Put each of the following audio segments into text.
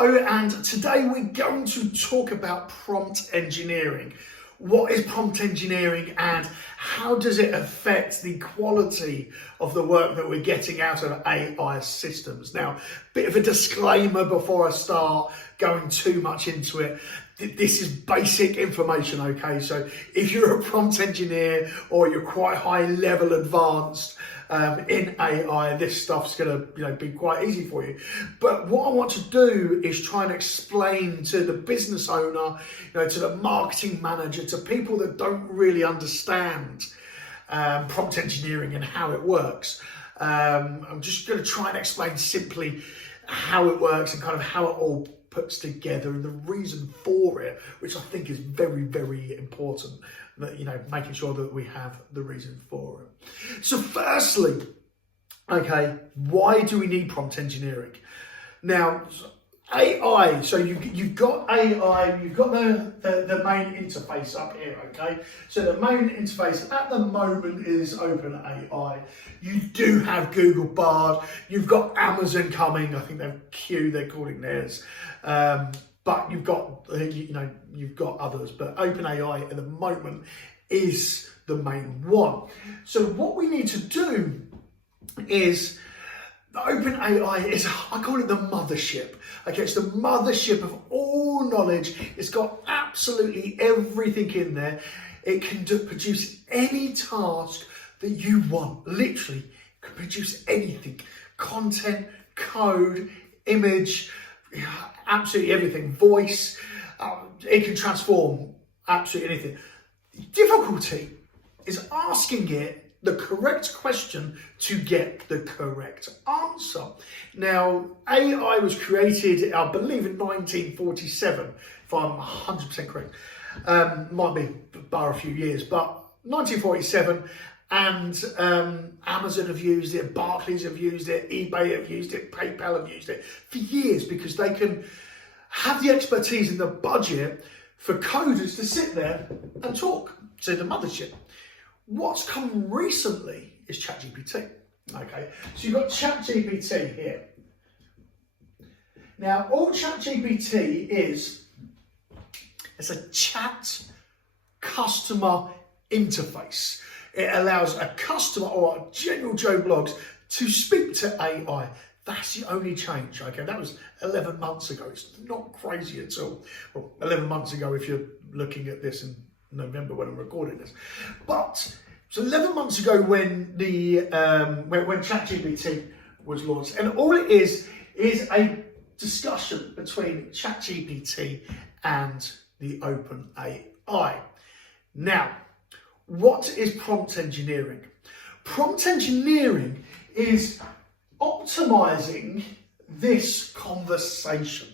Hello, and today we're going to talk about prompt engineering. What is prompt engineering and how does it affect the quality of the work that we're getting out of AI systems? Now, bit of a disclaimer before I start going too much into it. This is basic information, okay? So if you're a prompt engineer or you're quite high level advanced in AI, this stuff's gonna be quite easy for you. But what I want to do is try and explain to the business owner, to the marketing manager, to people that don't really understand prompt engineering and how it works. I'm just going to try and explain simply how it works and kind of how it all puts together and the reason for it, which I think is very, very important, that, making sure that we have the reason for it. So firstly, okay, why do we need prompt engineering? Now, AI, so you've got AI, you've got the main interface up here, okay? So the main interface at the moment is OpenAI. You do have Google Bard, you've got Amazon coming, I think they're calling theirs. But you've got, you've got others, but OpenAI at the moment is the main one. So what we need to do is, OpenAI is, I call it the mothership. Okay, it's the mothership of all knowledge. It's got absolutely everything in there. It can produce any task that you want. Literally, can produce anything. Content, code, image, absolutely everything. Voice, it can transform absolutely anything. The difficulty is asking it the correct question to get the correct answer. Now, AI was created, I believe, in 1947, if I'm 100% correct. Might be bar a few years, but 1947, and Amazon have used it, Barclays have used it, eBay have used it, PayPal have used it for years because they can have the expertise and the budget for coders to sit there and talk to the mothership. What's come recently is ChatGPT. Okay, so you've got ChatGPT here. Now, all ChatGPT is, it's a chat customer interface. It allows a customer or a general Joe Blogs to speak to AI. That's the only change, okay? That was 11 months ago. It's not crazy at all. Well, 11 months ago if you're looking at this in November when I'm recording this. But so 11 months ago when when ChatGPT was launched, and all it is a discussion between ChatGPT and the OpenAI. Now, what is prompt engineering? Prompt engineering is optimizing this conversation.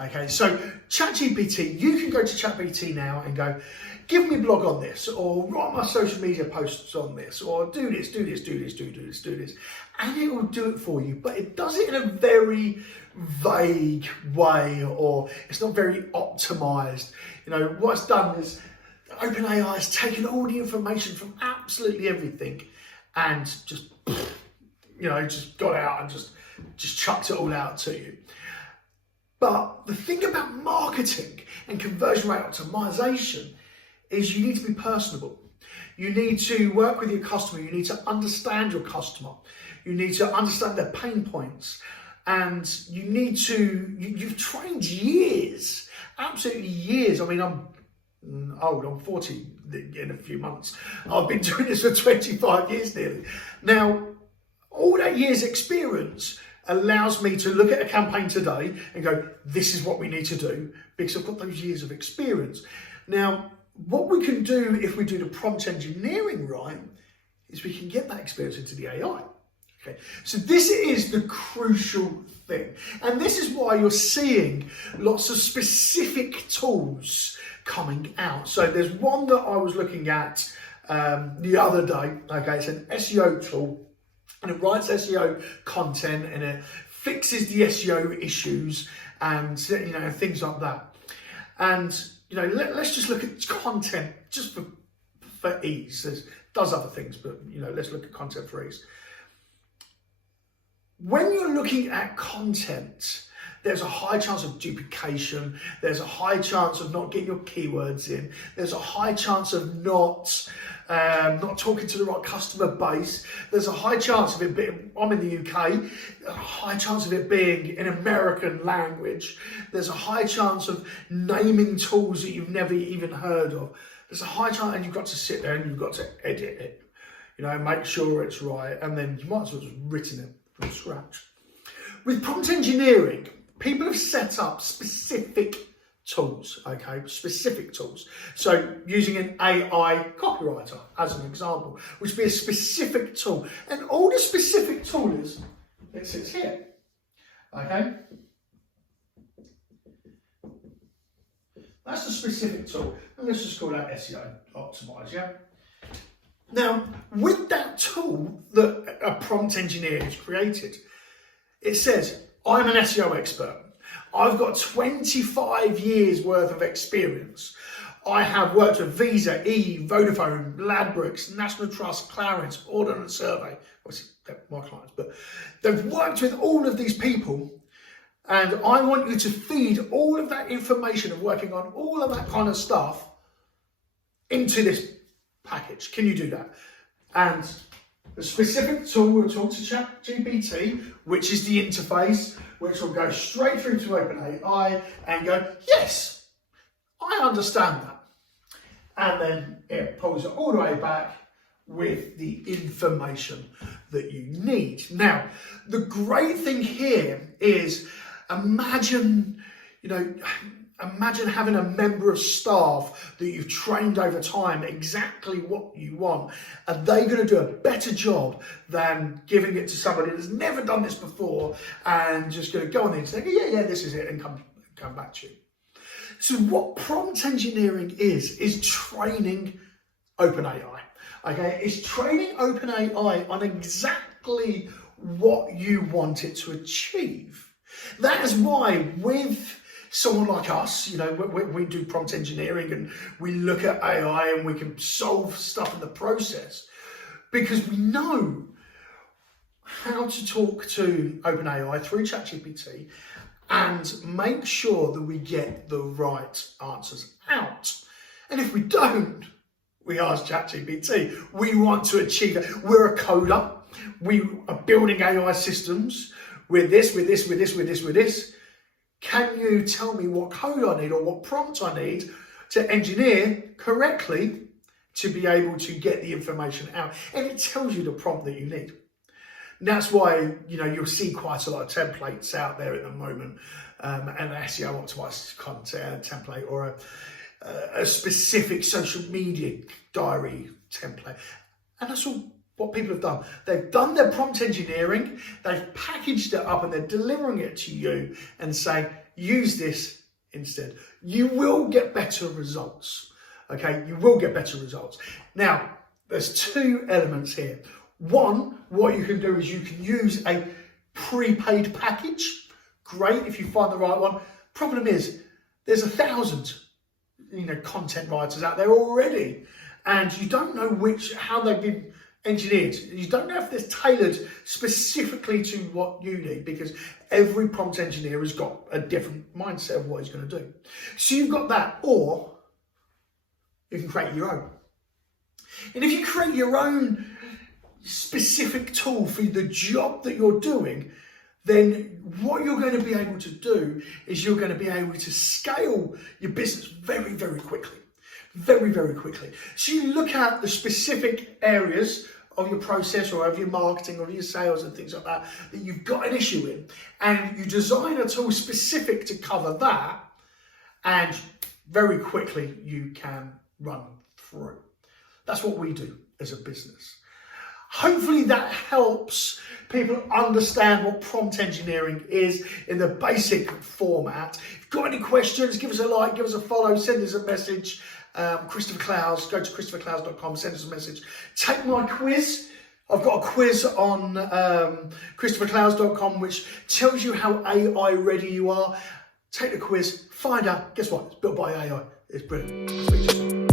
Okay, so ChatGPT, you can go to ChatGPT now and go, give me a blog on this, or write my social media posts on this, or do this, and it will do it for you. But it does it in a very vague way, or it's not very optimized. What's done is OpenAI has taken all the information from absolutely everything and just got out and just chucked it all out to you. But the thing about marketing and conversion rate optimization is you need to be personable. You need to work with your customer. You need to understand your customer. You need to understand their pain points. And you need to, you've trained years, absolutely years. I mean, I'm old, I'm 40 in a few months. I've been doing this for 25 years nearly. Now, all that year's experience allows me to look at a campaign today and go, this is what we need to do, because I've got those years of experience. Now, what we can do if we do the prompt engineering right, is we can get that experience into the AI. Okay, so this is the crucial thing. And this is why you're seeing lots of specific tools coming out. So there's one that I was looking at the other day. Okay, it's an SEO tool. And it writes SEO content and it fixes the SEO issues and things like that. And let's just look at content just for ease. It does other things, but let's look at content for ease. When you're looking at content, there's a high chance of duplication. There's a high chance of not getting your keywords in. There's a high chance of not talking to the right customer base. There's a high chance of it being, I'm in the UK, a high chance of it being in American language. There's a high chance of naming tools that you've never even heard of. There's a high chance, and you've got to sit there and you've got to edit it, make sure it's right, and then you might as well have written it from scratch. With prompt engineering, people have set up specific tools, specific tools. So using an AI copywriter as an example, which would be a specific tool. And all the specific tool is, it sits here, That's the specific tool. And let's just call that SEO Optimize, Now, with that tool that a prompt engineer has created, it says, I'm an SEO expert. I've got 25 years worth of experience. I have worked with Visa, Vodafone, Ladbrokes, National Trust, Clarence, Ordnance Survey. Obviously, they're my clients, but they've worked with all of these people. And I want you to feed all of that information of working on all of that kind of stuff into this package. Can you do that? And the specific tool will talk to ChatGPT, which is the interface, which will go straight through to OpenAI and go, yes, I understand that. And then it pulls it all the way back with the information that you need. Now, the great thing here is imagine having a member of staff that you've trained over time exactly what you want. Are they going to do a better job than giving it to somebody that's never done this before and just going to go on the internet, yeah, this is it, and come back to you? So what prompt engineering is training OpenAI. It's training OpenAI on exactly what you want it to achieve. That is why with someone like us, we do prompt engineering and we look at AI and we can solve stuff in the process because we know how to talk to OpenAI through ChatGPT and make sure that we get the right answers out. And if we don't, we ask ChatGPT. We want to achieve it. We're a coder. We are building AI systems with this. Can you tell me what code I need or what prompt I need to engineer correctly to be able to get the information out? And it tells you the prompt that you need. And that's why, you'll see quite a lot of templates out there at the moment, an SEO optimized content template or a specific social media diary template. And that's all what people have done. They've done their prompt engineering, they've packaged it up and they're delivering it to you and saying, use this instead. You will get better results. You will get better results. Now, there's two elements here. One, what you can do is you can use a prepaid package. Great if you find the right one. Problem is, there's 1,000 content writers out there already, and you don't know how they've been engineered. You don't know if they're tailored specifically to what you need because every prompt engineer has got a different mindset of what he's going to do. So you've got that, or you can create your own. And if you create your own specific tool for the job that you're doing, then what you're going to be able to do is you're going to be able to scale your business very, very quickly. Very, very quickly. So you look at the specific areas of your process or of your marketing or your sales and things like that you've got an issue in, and you design a tool specific to cover that, and very quickly you can run through. That's what we do as a business. Hopefully that helps people understand what prompt engineering is in the basic format. If you've got any questions, give us a like, give us a follow, send us a message. Christopher Clowes, go to christopherclowes.com, send us a message. Take my quiz. I've got a quiz on christopherclowes.com which tells you how AI ready you are. Take the quiz, find out. Guess what? It's built by AI. It's brilliant. Speak to you soon.